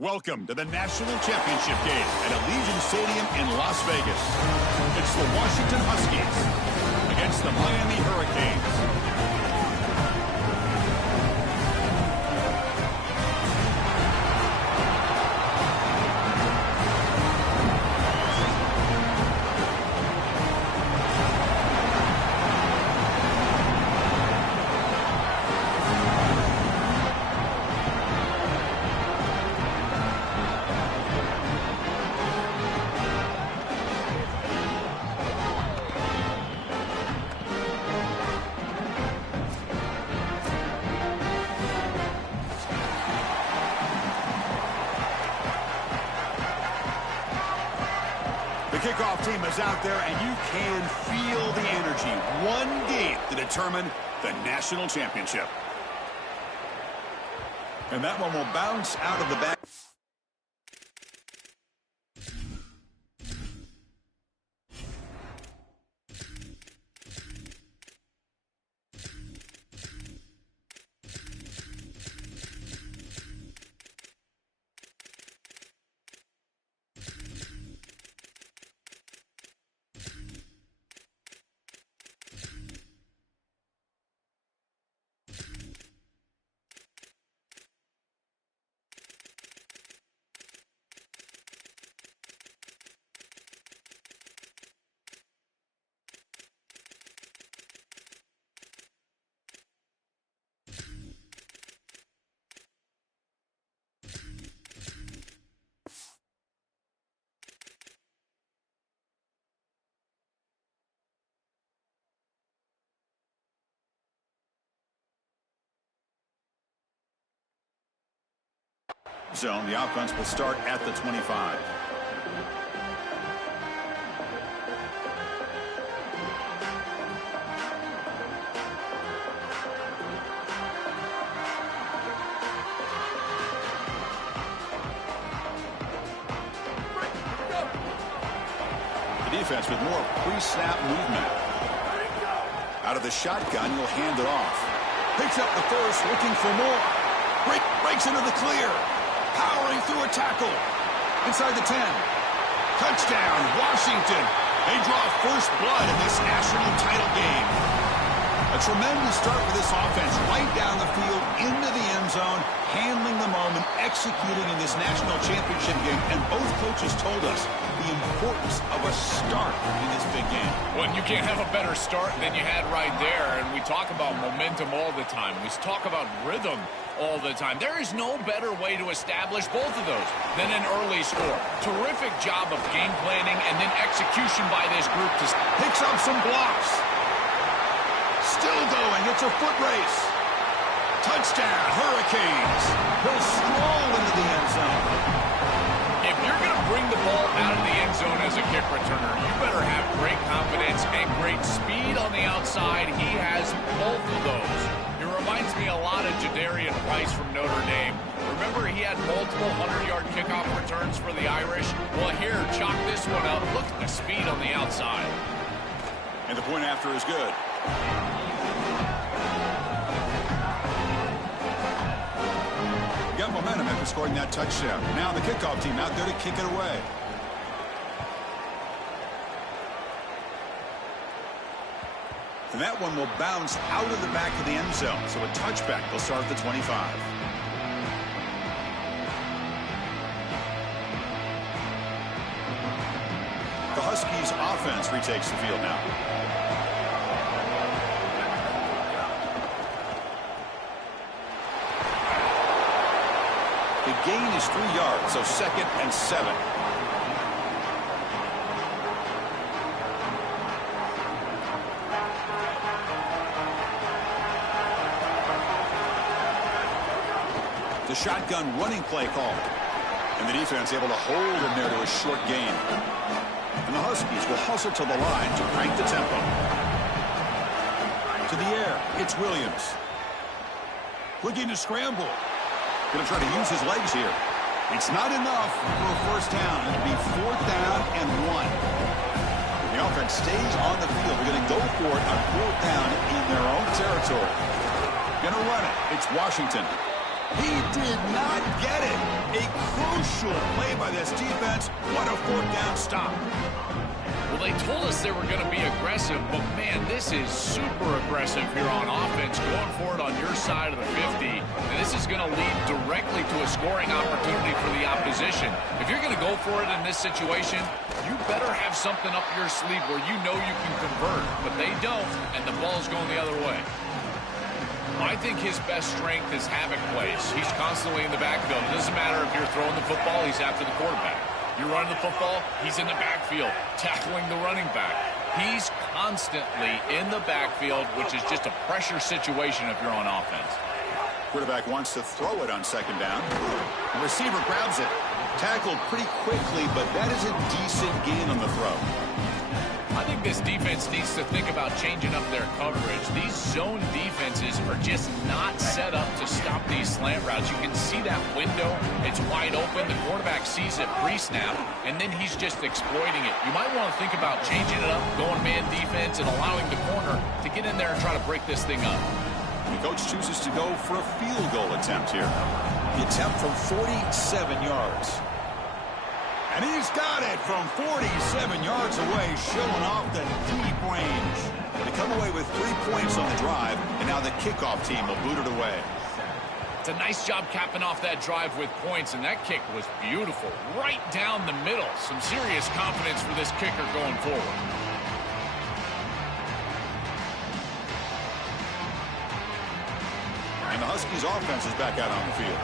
Welcome to the National Championship game at Allegiant Stadium in Las Vegas. It's the Washington Huskies against the Miami Hurricanes. Kickoff team is out there, and you can feel the energy. One game to determine the national championship. And that one will bounce out of the back. Zone. The offense will start at the 25. The defense with more pre-snap movement. Out of the shotgun, you'll hand it off. Picks up the first, looking for more. Breaks into the clear. Powering through a tackle. Inside the 10. Touchdown, Washington. They draw first blood in this national title game. A tremendous start for this offense. Right down the field, into the end zone, handling the moment, executing in this national championship game. And both coaches told us the importance of a start in this big game. Well, you can't have a better start than you had right there. And we talk about momentum all the time. We talk about rhythm all the time. There is no better way to establish both of those than an early score. Terrific job of game planning and then execution by this group. Picks up some blocks. Still going. It's a foot race. Touchdown, Hurricanes. He'll stroll into the end zone. If you're going to bring the ball out of the end zone as a kick returner, you better have great confidence and great speed on the outside. He has both of those. It reminds me a lot of Jadarian Price from Notre Dame. Remember, he had multiple 100-yard kickoff returns for the Irish? Well, here, chalk this one up. Look at the speed on the outside. And the point after is good. Got momentum after scoring that touchdown. Now the kickoff team out there to kick it away. And that one will bounce out of the back of the end zone. So a touchback will start at the 25. The Huskies offense retakes the field now. The gain is 3 yards, so 2nd and 7. The shotgun running play call. And the defense able to hold him there to a short gain. And the Huskies will hustle to the line to crank the tempo. To the air, it's Williams. Looking to scramble. Going to try to use his legs here. It's not enough for a first down. It'll be 4th down and 1. The offense stays on the field. They're going to go for it on 4th down in their own territory. Going to run it. It's Washington. He did not get it. A crucial play by this defense. What a fourth down stop. Well, they told us they were going to be aggressive, but, man, this is super aggressive here on offense, going for it on your side of the 50. And this is going to lead directly to a scoring opportunity for the opposition. If you're going to go for it in this situation, you better have something up your sleeve where you know you can convert, but they don't, and the ball's going the other way. I think his best strength is havoc plays. He's constantly in the backfield. It doesn't matter if you're throwing the football, he's after the quarterback. You're running the football, he's in the backfield, tackling the running back. He's constantly in the backfield, which is just a pressure situation if you're on offense. Quarterback wants to throw it on second down. The receiver grabs it. Tackled pretty quickly, but that is a decent gain on the throw. I think this defense needs to think about changing up their coverage. These zone defenses are just not set up to stop these slant routes. You can see that window. It's wide open. The quarterback sees it pre-snap, and then he's just exploiting it. You might want to think about changing it up, going man defense, and allowing the corner to get in there and try to break this thing up. The coach chooses to go for a field goal attempt here. The attempt from 47 yards. And he's got it from 47 yards away, showing off the deep range. They come away with 3 points on the drive, and now the kickoff team will boot it away. It's a nice job capping off that drive with points, and that kick was beautiful. Right down the middle. Some serious confidence for this kicker going forward. And the Huskies' offense is back out on the field.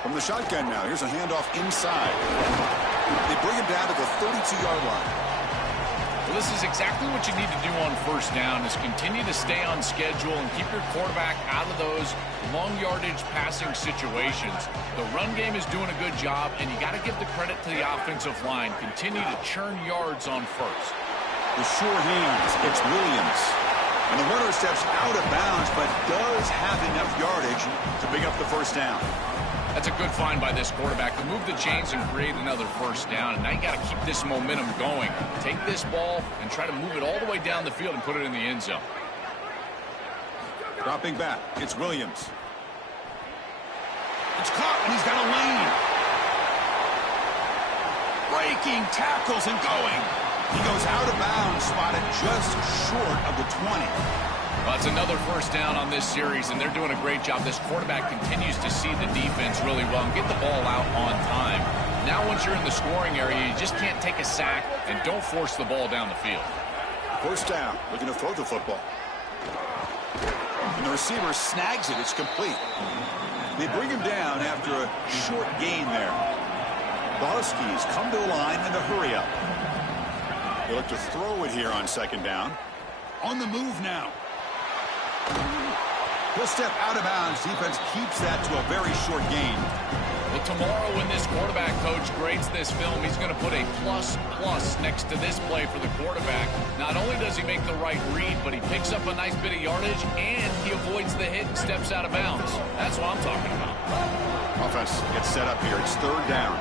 From the shotgun now, here's a handoff inside. They bring him down to the 32-yard line. Well, this is exactly what you need to do on first down, is continue to stay on schedule and keep your quarterback out of those long yardage passing situations. The run game is doing a good job, and you got to give the credit to the offensive line. Continue to churn yards on first. The sure hands, it's Williams. And the runner steps out of bounds, but does have enough yardage to pick up the first down. That's a good find by this quarterback to move the chains and create another first down. And now you got to keep this momentum going. Take this ball and try to move it all the way down the field and put it in the end zone. Dropping back, it's Williams. It's caught, and he's got a lane. Breaking tackles and going. He goes out of bounds, spotted just short of the 20. Well, it's another first down on this series, and they're doing a great job. This quarterback continues to see the defense really well and get the ball out on time. Now, once you're in the scoring area, you just can't take a sack and don't force the ball down the field. First down, looking to throw the football. And the receiver snags it. It's complete. They bring him down after a short gain there. The Huskies come to the line in the hurry up. They look to throw it here on second down. On the move now. He'll step out of bounds. Defense keeps that to a very short gain. Well, tomorrow when this quarterback coach grades this film, he's going to put a plus next to this play for the quarterback. Not only does he make the right read, but he picks up a nice bit of yardage, and he avoids the hit and steps out of bounds. That's what I'm talking about. Offense gets set up here. It's third down.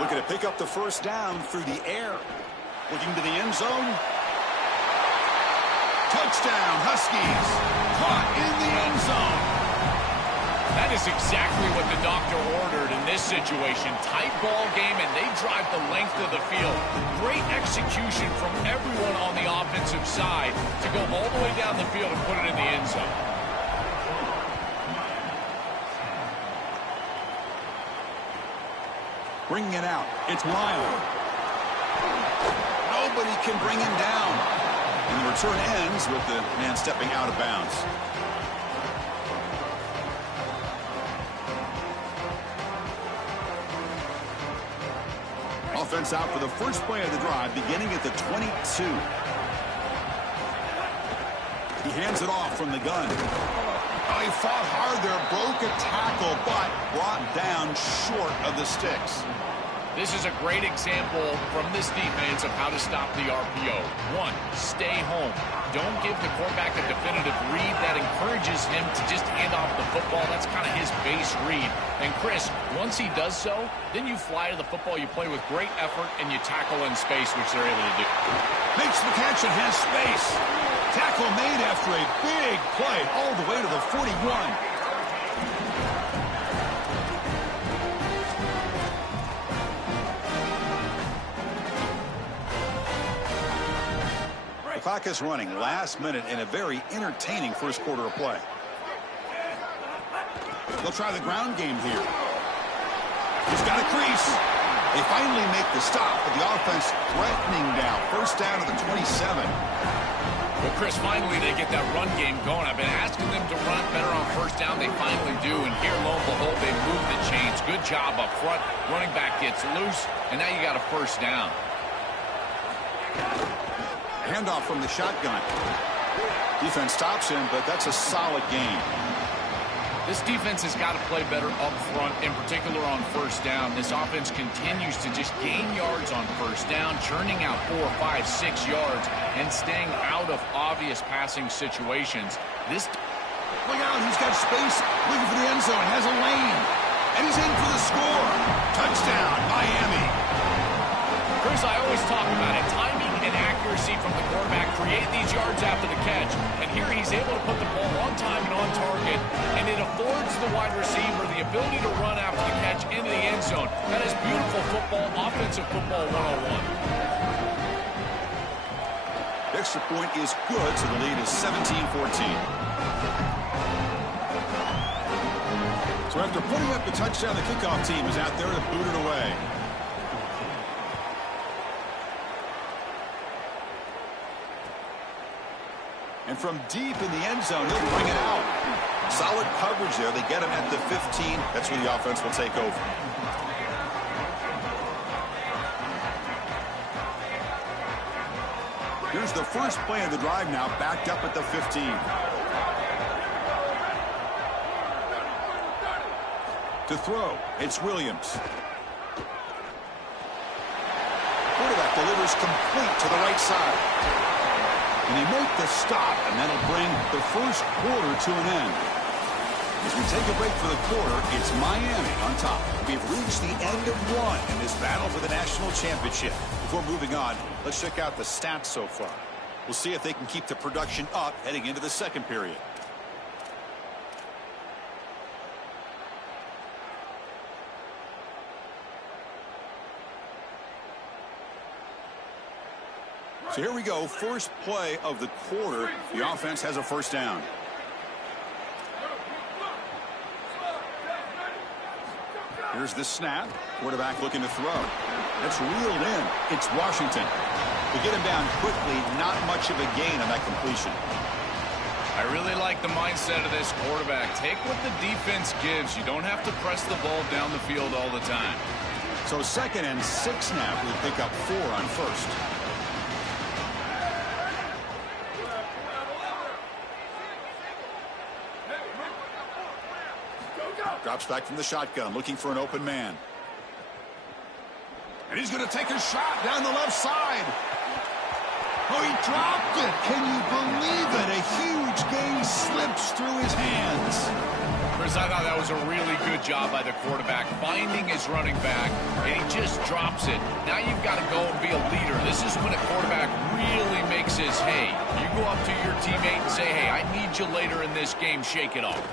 Looking to pick up the first down through the air. Looking to the end zone. Touchdown, Huskies. Caught in the end zone. That is exactly what the doctor ordered in this situation. Tight ball game, and they drive the length of the field. Great execution from everyone on the offensive side to go all the way down the field and put it in the end zone. Bringing it out. It's Lyle. Nobody can bring him down. And the return ends with the man stepping out of bounds. Offense out for the first play of the drive, beginning at the 22. He hands it off from the gun. Oh, he fought hard there, broke a tackle, but brought down short of the sticks. This is a great example from this defense of how to stop the RPO. One, stay home. Don't give the quarterback a definitive read that encourages him to just hand off the football. That's kind of his base read. And Chris, once he does so, then you fly to the football, you play with great effort, and you tackle in space, which they're able to do. Makes the catch and has space. Tackle made after a big play all the way to the 41. The clock is running last minute in a very entertaining first quarter of play. They'll try the ground game here. He's got a crease. They finally make the stop, but the offense threatening down. First down to the 27. Well, Chris, finally they get that run game going. I've been asking them to run better on first down. They finally do, and here, lo and behold, they move the chains. Good job up front. Running back gets loose, and now you got a first down. Handoff from the shotgun. Defense stops him, but that's a solid game. This defense has got to play better up front, in particular on first down. This offense continues to just gain yards on first down, churning out 4, 5, 6 yards, and staying out of obvious passing situations. Look out, he's got space, looking for the end zone, has a lane, and he's in for the score. Touchdown, Miami. Chris, I always talk about it. Timing and accuracy from the quarterback create these yards after the catch. And here he's able to put the ball on time and on target. And it affords the wide receiver the ability to run after the catch into the end zone. That is beautiful football, offensive football 101. Extra point is good, so the lead is 17-14. So after putting up the touchdown, the kickoff team is out there to boot it away. And from deep in the end zone, he'll bring it out. Solid coverage there. They get him at the 15. That's where the offense will take over. Here's the first play of the drive now, backed up at the 15. To throw, it's Williams. Quarterback delivers complete to the right side. And they make the stop, and that'll bring the first quarter to an end. As we take a break for the quarter, it's Miami on top. We've reached the end of one in this battle for the national championship. Before moving on, let's check out the stats so far. We'll see if they can keep the production up heading into the second period. So here we go, first play of the quarter. The offense has a first down. Here's the snap. Quarterback looking to throw. That's reeled in. It's Washington. They get him down quickly. Not much of a gain on that completion. I really like the mindset of this quarterback. Take what the defense gives. You don't have to press the ball down the field all the time. So 2nd and 6 now. We pick up 4 on first. Drops back from the shotgun, looking for an open man. And he's going to take a shot down the left side. Oh, he dropped it. Can you believe it? A huge gain slips through his hands. Chris, I thought that was a really good job by the quarterback, finding his running back, and he just drops it. Now you've got to go and be a leader. This is when a quarterback really makes his hay. You go up to your teammate and say, hey, I need you later in this game. Shake it off.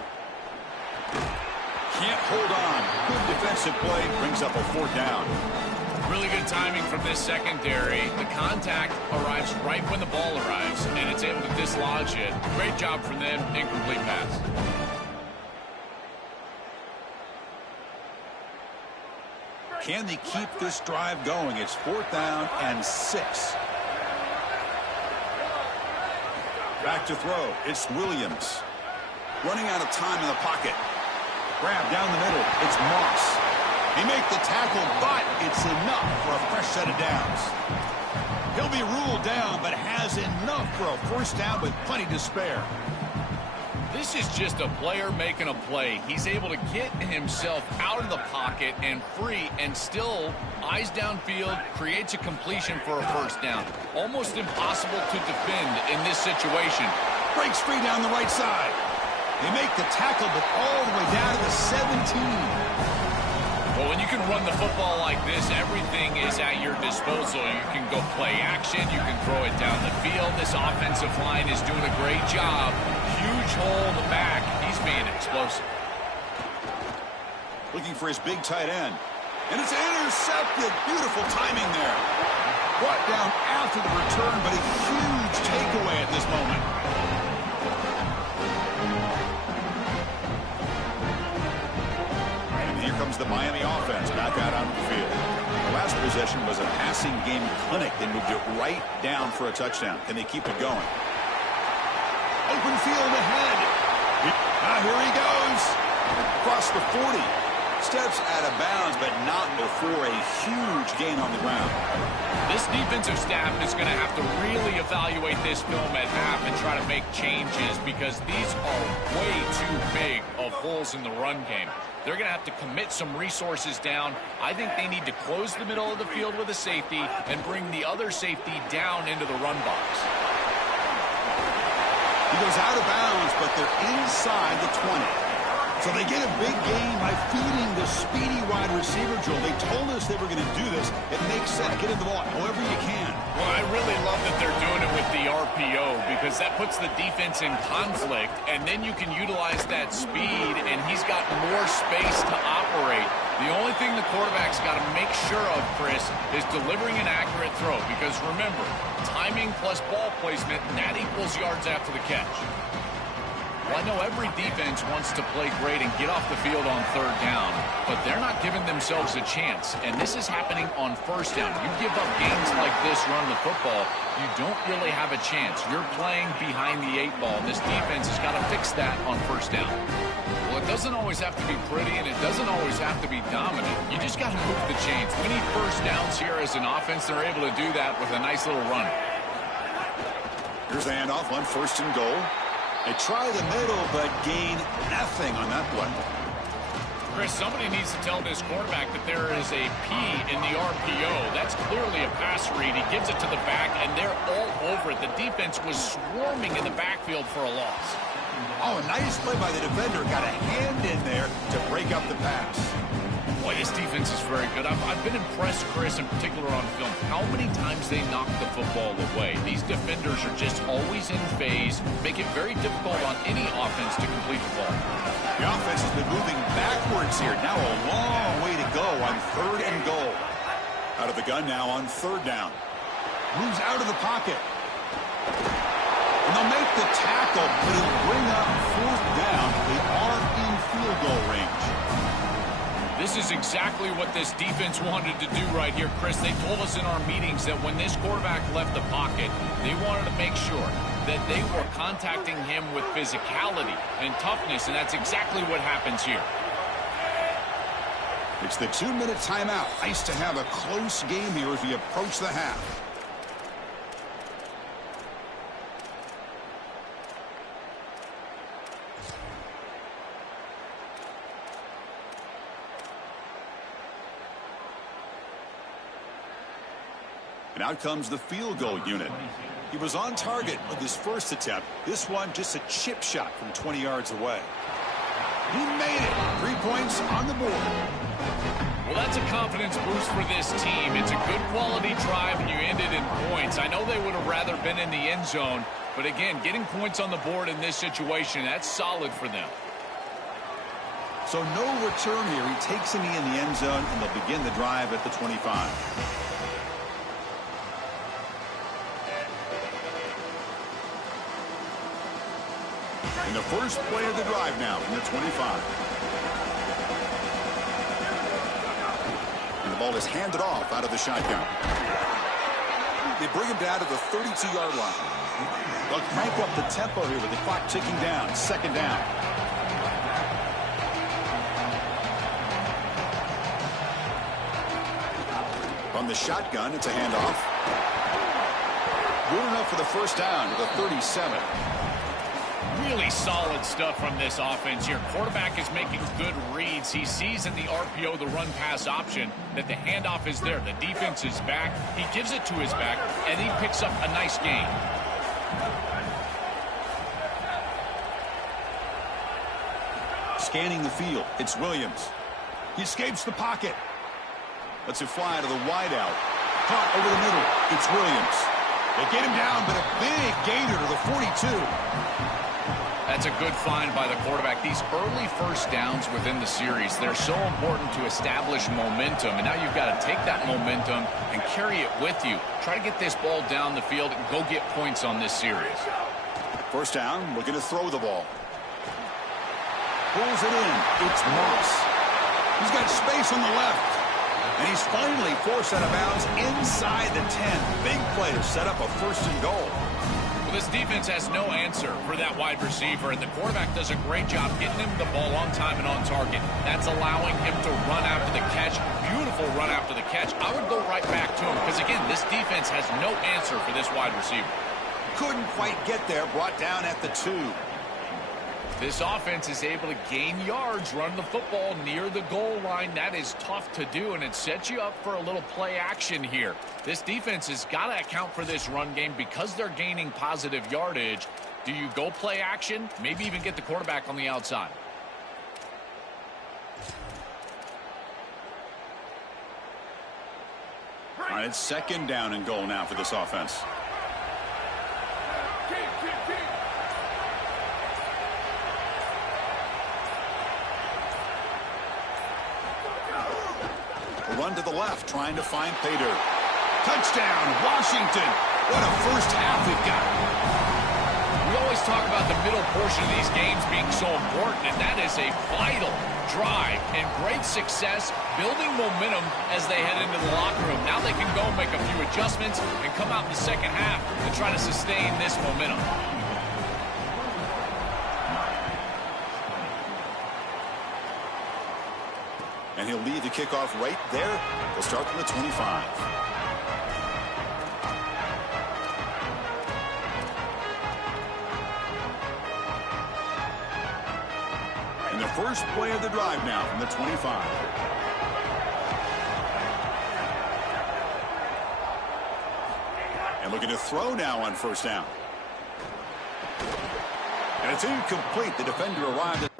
Can't hold on. Good defensive play brings up a 4th down. Really good timing from this secondary. The contact arrives right when the ball arrives, and it's able to dislodge it. Great job from them. Incomplete pass. Can they keep this drive going? It's 4th down and 6. Back to throw. It's Williams. Running out of time in the pocket. Grab down the middle. It's Moss. He make the tackle, but it's enough for a fresh set of downs. He'll be ruled down, but has enough for a first down with plenty to spare. This is just a player making a play. He's able to get himself out of the pocket and free and still, eyes downfield, creates a completion for a first down. Almost impossible to defend in this situation. Breaks free down the right side. They make the tackle, but all the way down to the 17. Well, when you can run the football like this, everything is at your disposal. You can go play action. You can throw it down the field. This offensive line is doing a great job. Huge hole in the back. He's being explosive. Looking for his big tight end. And it's intercepted. Beautiful timing there. Brought down after the return, but a huge takeaway at this moment. And here comes the Miami offense back out onto the field. The last possession was a passing game clinic. They moved it right down for a touchdown. Can they keep it going? Open field ahead. Here he goes. Across the 40. Steps out of bounds, but not before a huge gain on the ground. This defensive staff is going to have to really evaluate this film at half and try to make changes because these are way too big of holes in the run game. They're going to have to commit some resources down. I think they need to close the middle of the field with a safety and bring the other safety down into the run box. He goes out of bounds, but they're inside the 20. So they get a big gain by feeding the speedy wide receiver, Joel. They told us they were going to do this. It makes sense. Get in the ball however you can. Well, I really love that they're doing it with the RPO because that puts the defense in conflict, and then you can utilize that speed, and he's got more space to operate. The only thing the quarterback's got to make sure of, Chris, is delivering an accurate throw because, remember, timing plus ball placement, and that equals yards after the catch. Well, I know every defense wants to play great and get off the field on third down, but they're not giving themselves a chance, and this is happening on first down. You give up games like this running the football, you don't really have a chance. You're playing behind the 8 ball, and this defense has got to fix that on first down. Well, it doesn't always have to be pretty, and it doesn't always have to be dominant. You just got to move the chains. We need first downs here as an offense. They're able to do that with a nice little run. Here's the handoff on first and goal. They try the middle, but gain nothing on that play. Chris, somebody needs to tell this quarterback that there is a P in the RPO. That's clearly a pass read. He gives it to the back, and they're all over it. The defense was swarming in the backfield for a loss. Oh, a nice play by the defender. Got a hand in there to break up the pass. Boy, this defense is very good. I've been impressed, Chris, in particular on film, how many times they knock the football away. These defenders are just always in phase, make it very difficult on any offense to complete the ball. The offense has been moving backwards here. Now a long way to go on third and goal. Out of the gun now on third down. Moves out of the pocket. And they'll make the tackle, but it'll bring up fourth down. They are in field goal range. This is exactly what this defense wanted to do right here, Chris. They told us in our meetings that when this quarterback left the pocket, they wanted to make sure that they were contacting him with physicality and toughness, and that's exactly what happens here. It's the 2-minute timeout. Nice to have a close game here as we approach the half. And out comes the field goal unit. He was on target with his first attempt. This one just a chip shot from 20 yards away. He made it. 3 points on the board. Well, that's a confidence boost for this team. It's a good quality drive and you ended in points. I know they would have rather been in the end zone, but again, getting points on the board in this situation, that's solid for them. So no return here. He takes a knee in the end zone, and they'll begin the drive at the 25. And the first play of the drive now from the 25. And the ball is handed off out of the shotgun. They bring him down to the 32-yard line. They'll crank up the tempo here with the clock ticking down. Second down. From the shotgun, it's a handoff. Good enough for the first down to the 37. Really solid stuff from this offense here. Quarterback is making good reads. He sees in the RPO, the run-pass option, that the handoff is there. The defense is back. He gives it to his back, and he picks up a nice gain. Scanning the field, it's Williams. He escapes the pocket. Lets it fly to the wideout. Caught over the middle. It's Williams. They get him down, but a big gainer to the 42. That's a good find by the quarterback. These early first downs within the series, they're so important to establish momentum. And now you've got to take that momentum and carry it with you. Try to get this ball down the field and go get points on this series. First down, looking to throw the ball. Pulls it in. It's Moss. He's got space on the left. And he's finally forced out of bounds inside the 10. Big play to set up a first and goal. Well, this defense has no answer for that wide receiver, and the quarterback does a great job getting him the ball on time and on target. That's allowing him to run after the catch. Beautiful run after the catch. I would go right back to him because, again, this defense has no answer for this wide receiver. Couldn't quite get there. Brought down at the 2. This offense is able to gain yards, run the football near the goal line. That is tough to do, and it sets you up for a little play action here. This defense has got to account for this run game because they're gaining positive yardage. Do you go play action? Maybe even get the quarterback on the outside. All right, it's second down and goal now for this offense. Run to the left, trying to find pay dirt. Touchdown, Washington. What a first half we've got. We always talk about the middle portion of these games being so important, and that is a vital drive and great success, building momentum as they head into the locker room. Now they can go make a few adjustments and come out in the second half and try to sustain this momentum. And he'll leave the kickoff right there. They'll start from the 25. And the first play of the drive now from the 25. And looking to throw now on first down. And it's incomplete. The defender arrived at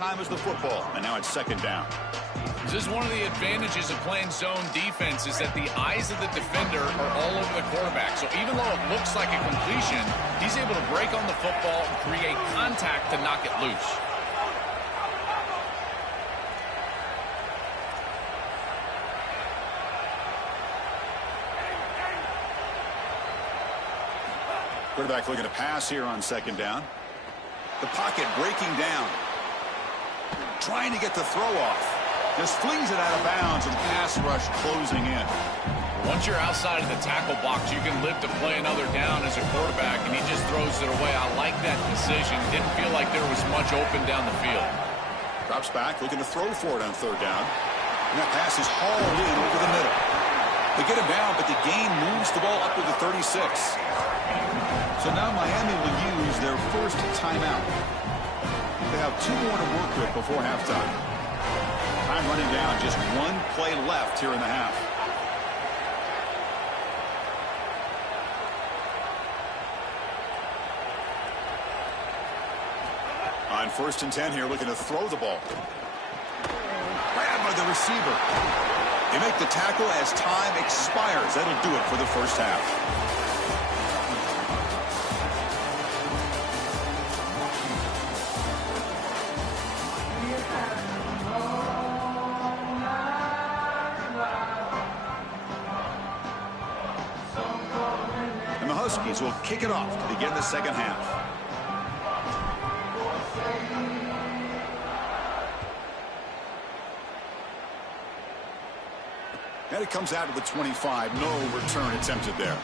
time is the football, and now it's second down. This is one of the advantages of playing zone defense is that the eyes of the defender are all over the quarterback. So even though it looks like a completion, he's able to break on the football and create contact to knock it loose. Quarterback looking to pass here on second down. The pocket breaking down. Trying to get the throw off. Just flings it out of bounds and pass rush closing in. Once you're outside of the tackle box, you can live to play another down as a quarterback, and he just throws it away. I like that decision. Didn't feel like there was much open down the field. Drops back, looking to throw for it on third down. And that pass is hauled in over the middle. They get him down, but the gain moves the ball up to the 36. So now Miami will use their first timeout. They have 2 more to work with before halftime. Time running down, just 1 play left here in the half. On first and 10 here, looking to throw the ball. Grabbed by the receiver. They make the tackle as time expires. That'll do it for the first half. Huskies will kick it off to begin the second half. And it comes out of the 25. No return attempted there.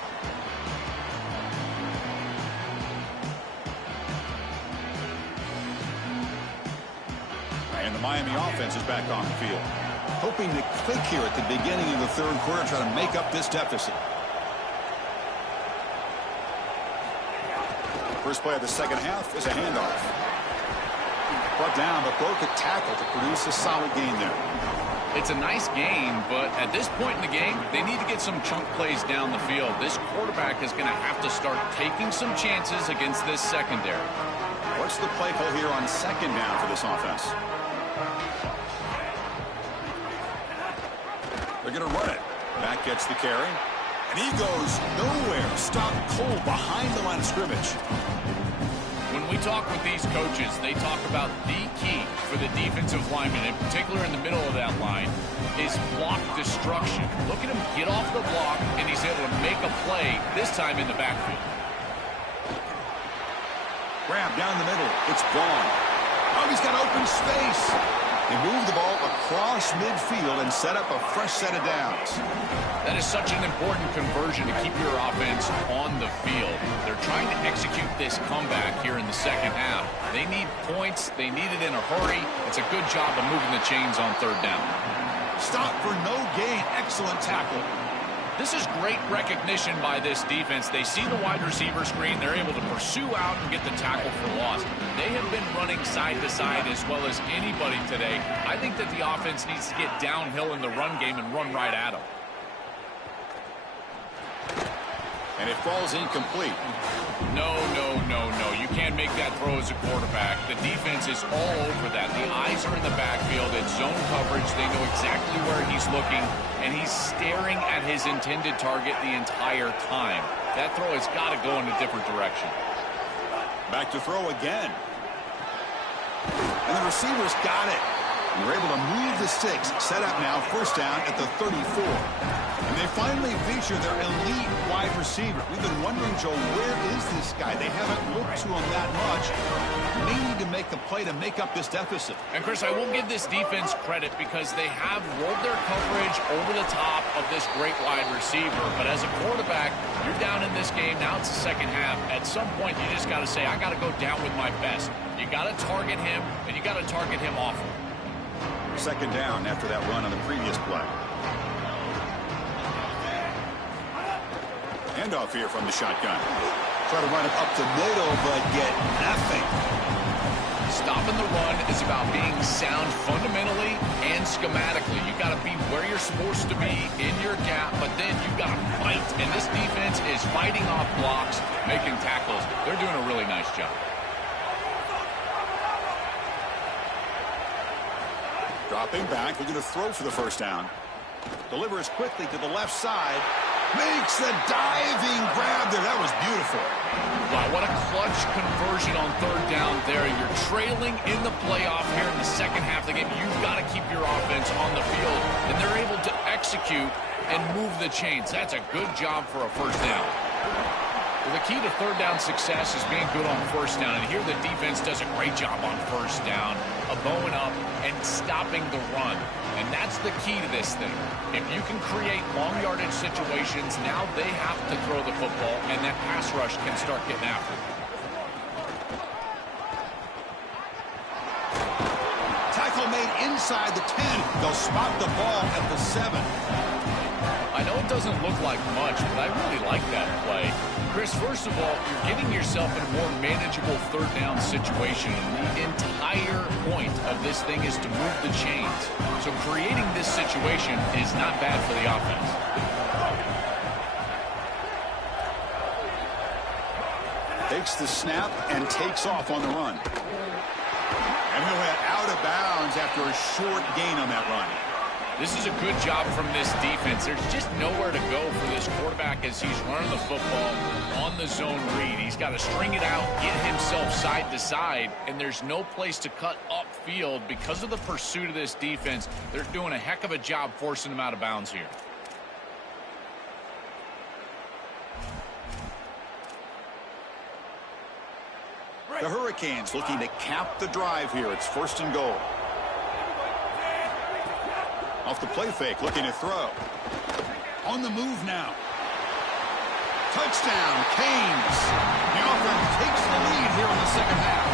And the Miami offense is back on the field. Hoping to click here at the beginning of the third quarter, try to make up this deficit. First play of the second half is a handoff. Brought down, but broke a tackle to produce a solid gain there. It's a nice gain, but at this point in the game, they need to get some chunk plays down the field. This quarterback is going to have to start taking some chances against this secondary. What's the play call here on second down for this offense? They're going to run it. Back gets the carry. And he goes nowhere. Stop cold behind the line of scrimmage. When we talk with these coaches, they talk about the key for the defensive lineman, in particular in the middle of that line, is block destruction. Look at him get off the block, and he's able to make a play, this time in the backfield. Grab down the middle. It's Vaughn. Oh, he's got open space. He moved the ball across midfield and set up a fresh set of downs. That is such an important conversion to keep your offense on the field. They're trying to execute this comeback here in the second half. They need points. They need it in a hurry. It's a good job of moving the chains on third down. Stop for no gain. Excellent tackle. This is great recognition by this defense. They see the wide receiver screen. They're able to pursue out and get the tackle for loss. They have been running side to side as well as anybody today. I think that the offense needs to get downhill in the run game and run right at them. And it falls incomplete. No. You can't make that throw as a quarterback. The defense is all over that. The eyes are in the backfield. It's zone coverage. They know exactly where he's looking, and he's staring at his intended target the entire time. That throw has got to go in a different direction. Back to throw again. And the receivers got it. And they're able to move the sticks. Set up now, first down at the 34. And they finally feature their elite wide receiver. We've been wondering, Joe, where is this guy? They haven't looked to him that much. They need to make the play to make up this deficit. And, Chris, I will give this defense credit because they have rolled their coverage over the top of this great wide receiver. But as a quarterback, you're down in this game. Now it's the second half. At some point, you just got to say, I got to go down with my best. You got to target him, and you got to target him often. Second down after that run on the previous play. Handoff here from the shotgun. Try to run it up the middle, but get nothing. Stopping the run is about being sound fundamentally and schematically. You got to be where you're supposed to be in your gap, but then you got to fight. And this defense is fighting off blocks, making tackles. They're doing a really nice job. Dropping back, looking to throw for the first down. Delivers quickly to the left side. Makes the diving grab there. That was beautiful. Wow, what a clutch conversion on third down there. You're trailing in the playoff here in the second half of the game. You've got to keep your offense on the field, and they're able to execute and move the chains. That's a good job for a first down. Well, the key to third down success is being good on first down. And here the defense does a great job on first down, bowing up and stopping the run. And that's the key to this thing. If you can create long yardage situations, now they have to throw the football, and that pass rush can start getting after it. Tackle made inside the 10. They'll spot the ball at the 7. I know it doesn't look like much, but I really like that play. Chris, first of all, you're getting yourself in a more manageable third down situation. The entire point of this thing is to move the chains. So creating this situation is not bad for the offense. Takes the snap and takes off on the run. And he'll head out of bounds after a short gain on that run. This is a good job from this defense. There's just nowhere to go for this quarterback as he's running the football on the zone read. He's got to string it out, get himself side to side, and there's no place to cut upfield because of the pursuit of this defense. They're doing a heck of a job forcing him out of bounds here. The Hurricanes looking to cap the drive here. It's first and goal. Off the play fake, looking to throw. On the move now. Touchdown, Canes. The offense takes the lead here in the second half.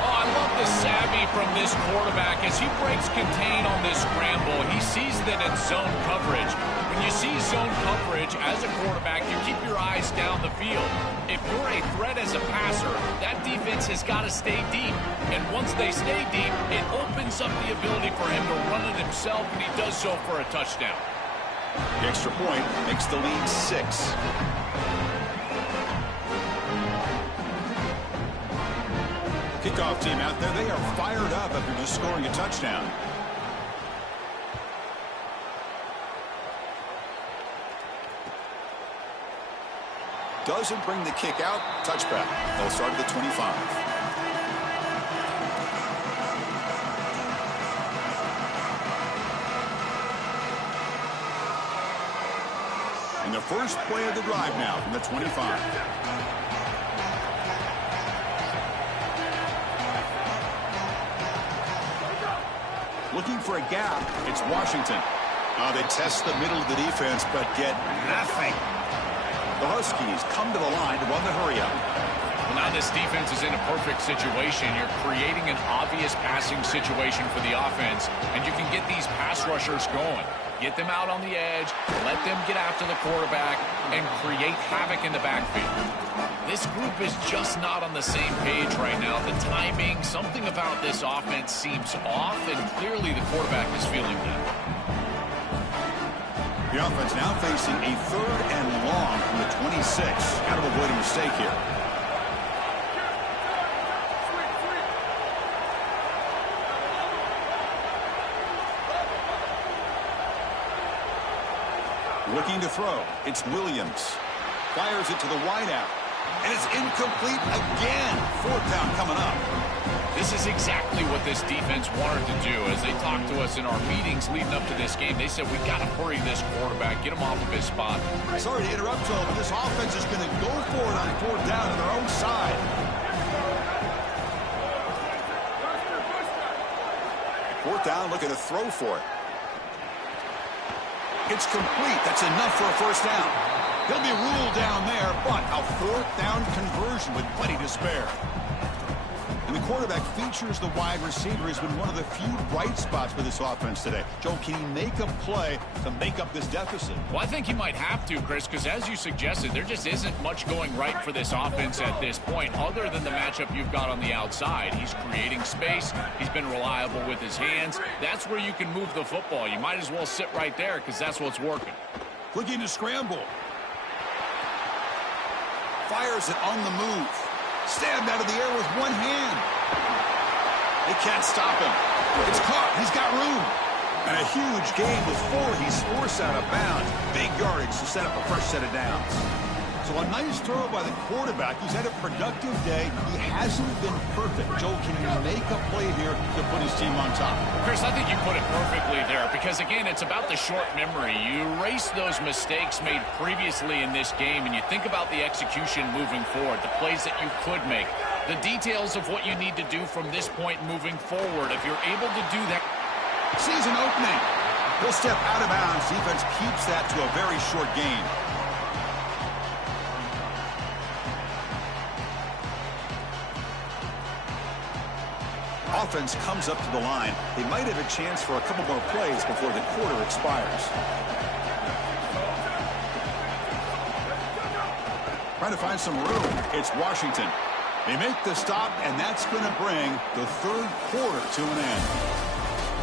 Oh, I love the savvy from this quarterback as he breaks contain on this scramble. He sees that it's zone coverage. When you see zone coverage as a quarterback, you keep your eyes down the field. If you're a threat as a passer, that defense has got to stay deep. And once they stay deep, it opens up the ability for him to run it himself, and he does so for a touchdown. The extra point makes the lead 6. Kickoff team out there, they are fired up after just scoring a touchdown. Doesn't bring the kick out. Touchback. They'll start at the 25. And the first play of the drive now from the 25. Looking for a gap, it's Washington. They test the middle of the defense, but get nothing. The Huskies come to the line to run the hurry-up. Well, now this defense is in a perfect situation. You're creating an obvious passing situation for the offense, and you can get these pass rushers going. Get them out on the edge, let them get after the quarterback, and create havoc in the backfield. This group is just not on the same page right now. The timing, something about this offense seems off, and clearly the quarterback is feeling that. The offense now facing a 3rd and long from the 26. Got to avoid a mistake here. Looking to throw. It's Williams. Fires it to the wideout. And it's incomplete again. 4th down coming up. This is exactly what this defense wanted to do. As they talked to us in our meetings leading up to this game, they said, we got to hurry this quarterback, get him off of his spot. Sorry to interrupt, Joel, but this offense is going to go for it on 4th down on their own side. 4th down, looking to throw for it. It's complete. That's enough for a 1st down. He'll be ruled down there, but a 4th down conversion with plenty to spare. And the quarterback features the wide receiver has been one of the few bright spots for this offense today. Joe, can he make a play to make up this deficit? Well, I think he might have to, Chris, because as you suggested, there just isn't much going right for this offense at this point, other than the matchup you've got on the outside. He's creating space. He's been reliable with his hands. That's where you can move the football. You might as well sit right there because that's what's working. Looking to scramble. Fires it on the move. Stabbed out of the air with one hand. They can't stop him. It's caught. He's got room. And a huge gain with 4. He's forced out of bounds. Big yardage to set up a fresh set of downs. So a nice throw by the quarterback. He's had a productive day. He hasn't been perfect. Joe, can he make a play here to put his team on top? Chris, I think you put it perfectly there because, again, it's about the short memory. You erase those mistakes made previously in this game, and you think about the execution moving forward, the plays that you could make, the details of what you need to do from this point moving forward. If you're able to do that. Sees an opening. He'll step out of bounds. Defense keeps that to a very short gain. Offense comes up to the line. They might have a chance for a couple more plays before the quarter expires. Trying to find some room. It's Washington. They make the stop, and that's going to bring the 3rd quarter to an end.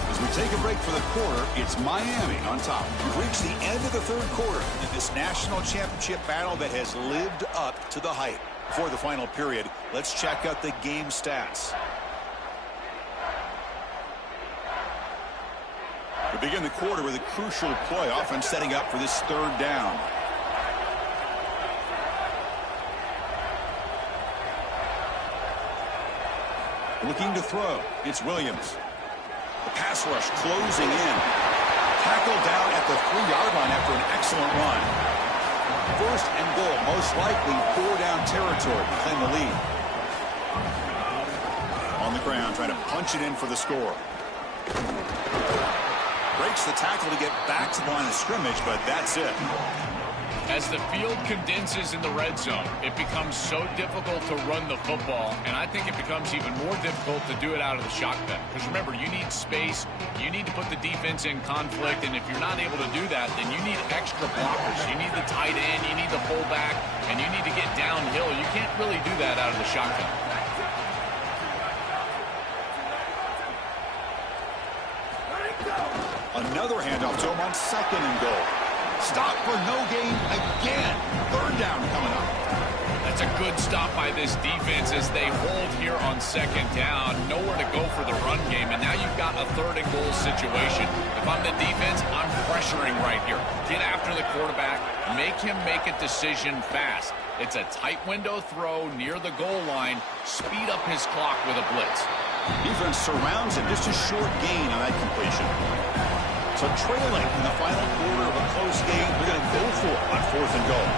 As we take a break for the quarter, it's Miami on top. We've reached the end of the 3rd quarter in this national championship battle that has lived up to the hype. Before the final period, let's check out the game stats. We begin the quarter with a crucial play, offense setting up for this 3rd down. Looking to throw. It's Williams. The pass rush closing in. Tackled down at the 3-yard line after an excellent run. 1st and goal, most likely 4-down territory to claim the lead. On the ground, trying to punch it in for the score. breaks the tackle to get back to the line of scrimmage, but that's it. As the field condenses in the red zone, it becomes so difficult to run the football, and I think it becomes even more difficult to do it out of the shotgun. Because remember, you need space, you need to put the defense in conflict, and if you're not able to do that, then you need extra blockers. You need the tight end, you need the fullback, and you need to get downhill. You can't really do that out of the shotgun. Another handoff to him on 2nd and goal. Stop for no gain again. 3rd down coming up. That's a good stop by this defense as they hold here on 2nd down. Nowhere to go for the run game, and now you've got a 3rd and goal situation. If I'm the defense, I'm pressuring right here. Get after the quarterback. Make him make a decision fast. It's a tight window throw near the goal line. Speed up his clock with a blitz. Defense surrounds him. Just a short gain on that completion. So trailing in the final quarter of a close game, they're going to go for it on 4th and goal.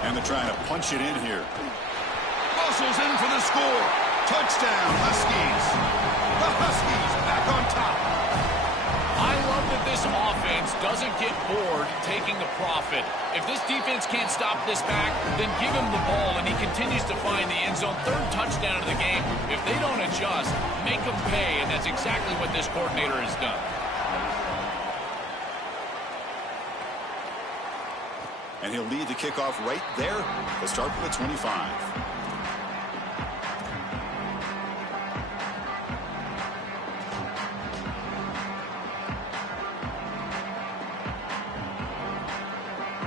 And they're trying to punch it in here. Muscles in for the score. Touchdown, Huskies. The Huskies back on top. I love that this offense doesn't get bored taking the profit. If this defense can't stop this back, then give him the ball, and he continues to find the end zone. 3rd touchdown of the game. If they don't adjust, make them pay, and that's exactly what this coordinator has done. And he'll lead the kickoff right there. They'll start from the 25.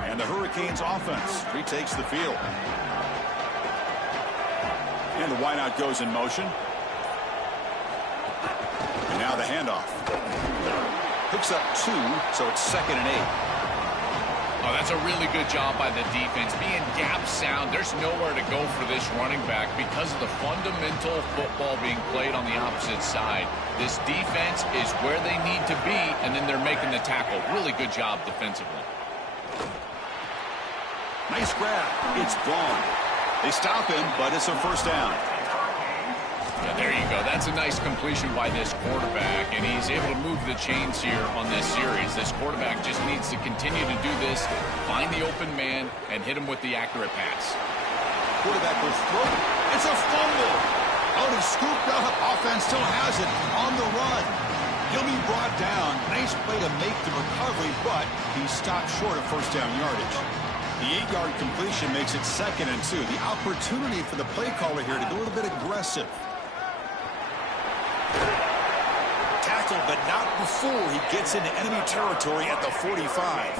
And the Hurricanes offense retakes the field. And the wideout goes in motion. And now the handoff. Picks up 2, so it's 2nd and 8. Oh, that's a really good job by the defense. Being gap sound, there's nowhere to go for this running back because of the fundamental football being played on the opposite side. This defense is where they need to be, and then they're making the tackle. Really good job defensively. Nice grab. It's gone. They stop him, but it's a 1st down. Yeah, there you go. That's a nice completion by this quarterback, and he's able to move the chains here on this series. This quarterback just needs to continue to do this, find the open man, and hit him with the accurate pass. Quarterback will throw. It's a fumble. Oh, he scooped up. Offense still has it on the run. He'll be brought down. Nice play to make the recovery, but he stopped short of 1st down yardage. The 8-yard completion makes it 2nd and 2. The opportunity for the play caller here to go a little bit aggressive. Tackled, but not before he gets into enemy territory at the 45.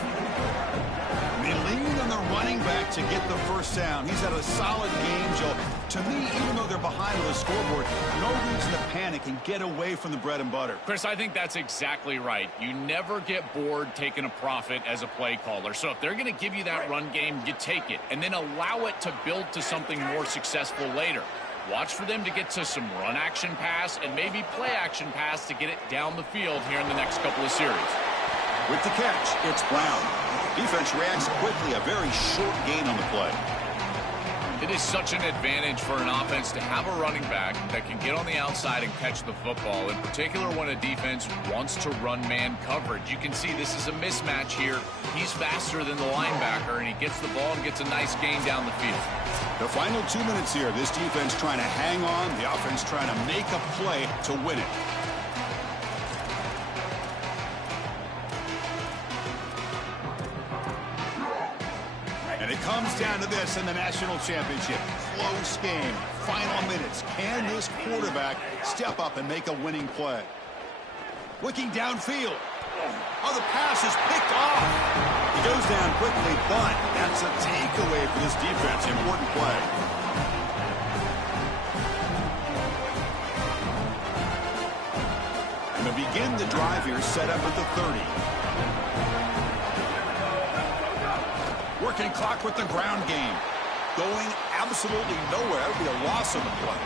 They lean on the running back to get the 1st down. He's had a solid game, Joe. To me, even though they're behind on the scoreboard, no reason to panic and get away from the bread and butter. Chris, I think that's exactly right. You never get bored taking a profit as a play caller. So if they're going to give you that run game, you take it. And then allow it to build to something more successful later. Watch for them to get to some run action pass and maybe play action pass to get it down the field here in the next couple of series. With the catch, it's Brown. Defense reacts quickly. A very short gain on the play. It is such an advantage for an offense to have a running back that can get on the outside and catch the football, in particular when a defense wants to run man coverage. You can see this is a mismatch here. He's faster than the linebacker, and he gets the ball and gets a nice gain down the field. The final 2 minutes here, this defense trying to hang on, the offense trying to make a play to win it. And it comes down to this in the national championship. Close game. Final minutes. Can this quarterback step up and make a winning play? Looking downfield. Oh, the pass is picked off. He goes down quickly, but that's a takeaway for this defense. Important play. And they begin the drive here, set up at the 30. Working clock with the ground game. Going absolutely nowhere. That would be a loss on the play.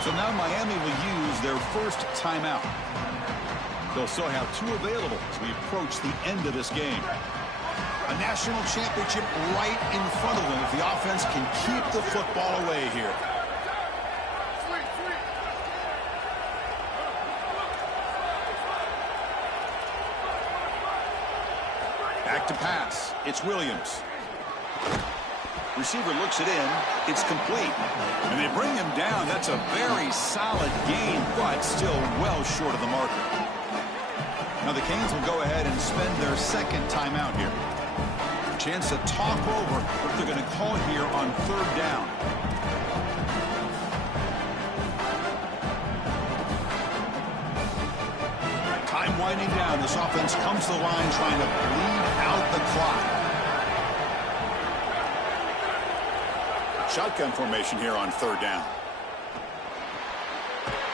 So now Miami will use their first timeout. They'll still have 2 available as we approach the end of this game. A national championship right in front of them if the offense can keep the football away here. Back to pass. It's Williams. Receiver looks it in. It's complete. And they bring him down. That's a very solid gain, but still well short of the marker. Now the Canes will go ahead and spend their second timeout here. Chance to talk over what they're going to call here on third down. Time winding down. This offense comes to the line trying to bleed out the clock. Shotgun formation here on third down.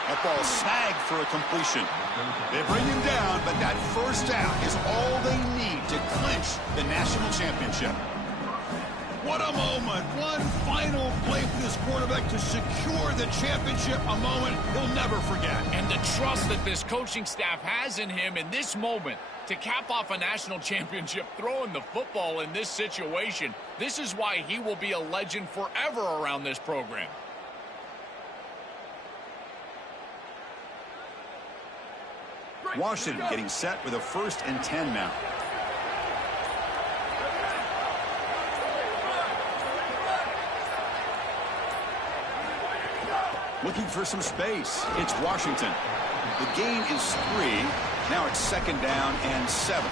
That ball snagged for a completion. They bring him down, but that first down is all they need to clinch the national championship. What a moment. One final play for this quarterback to secure the championship, a moment he'll never forget. And the trust that this coaching staff has in him in this moment to cap off a national championship throwing the football in this situation. This is why he will be a legend forever around this program. Washington getting set with a 1st and 10 now. Looking for some space. It's Washington. The gain is 3. Now it's 2nd down and 7.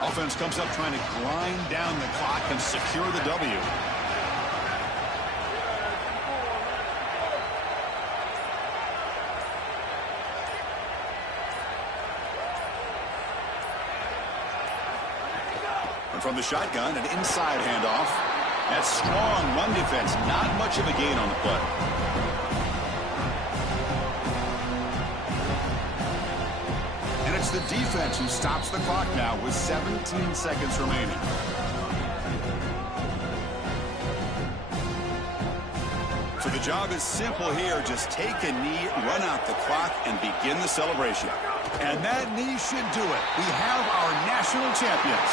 Offense comes up trying to grind down the clock and secure the W. And from the shotgun, an inside handoff. That strong run defense, not much of a gain on the play. It's the defense who stops the clock now with 17 seconds remaining. So the job is simple here. Just take a knee, run out the clock, and begin the celebration. And that knee should do it. We have our national champions.